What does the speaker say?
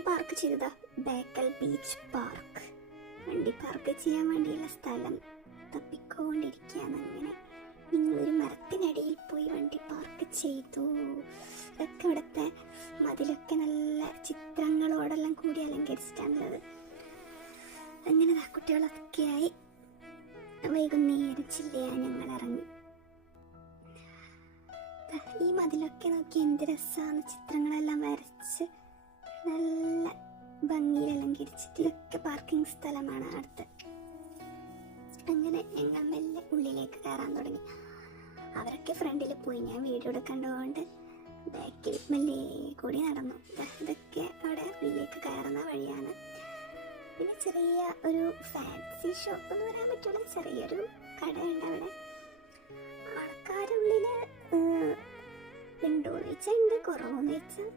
വണ്ടി പാർക്ക് ചെയ്തതാ Bekal beach park. വണ്ടി പാർക്ക് ചെയ്യാൻ വേണ്ടിയുള്ള സ്ഥലം തപ്പിക്കൊണ്ടിരിക്കുകയാണ്. അങ്ങനെ നിങ്ങളൊരു മരത്തിനടിയിൽ പോയി വണ്ടി പാർക്ക് ചെയ്തു. ഇതൊക്കെ ഇവിടുത്തെ മതിലൊക്കെ നല്ല ചിത്രങ്ങളോടെല്ലാം കൂടി അലങ്കരിച്ചിട്ടാണുള്ളത്. അങ്ങനെ കുട്ടികളൊക്കെയായി വൈകുന്നേരം ചില്ല് ചെയ്യാൻ ഞങ്ങൾ ഇറങ്ങി. ഈ മതിലൊക്കെ നോക്കി എന്ത് രസമാണ്, ചിത്രങ്ങളെല്ലാം വരച്ച് നല്ല ഭംഗിയിൽ അലങ്കരിച്ചിട്ട്. ഇതൊക്കെ പാർക്കിംഗ് സ്ഥലമാണ് അടുത്ത്. അങ്ങനെ ഞങ്ങൾ മെല്ലെ ഉള്ളിലേക്ക് കയറാൻ തുടങ്ങി. അവരൊക്കെ ഫ്രണ്ടിൽ പോയി, ഞാൻ വീഡിയോ എടുക്കേണ്ടതുകൊണ്ട് ബാക്കിൽ മെല്ലെ കൂടി നടന്നു. ഇതൊക്കെ അവിടെ ഉള്ളിലേക്ക് കയറുന്ന വഴിയാണ്. പിന്നെ ചെറിയ ഒരു ഫാൻസി ഷോപ്പ് എന്ന് പറയാൻ പറ്റുള്ള ചെറിയൊരു കടയുണ്ട് അവിടെ. ആൾക്കാരുള്ളിൽ ഉണ്ടോന്ന് വെച്ചാൽ ഉണ്ട്, കുറവെന്ന് വെച്ചാൽ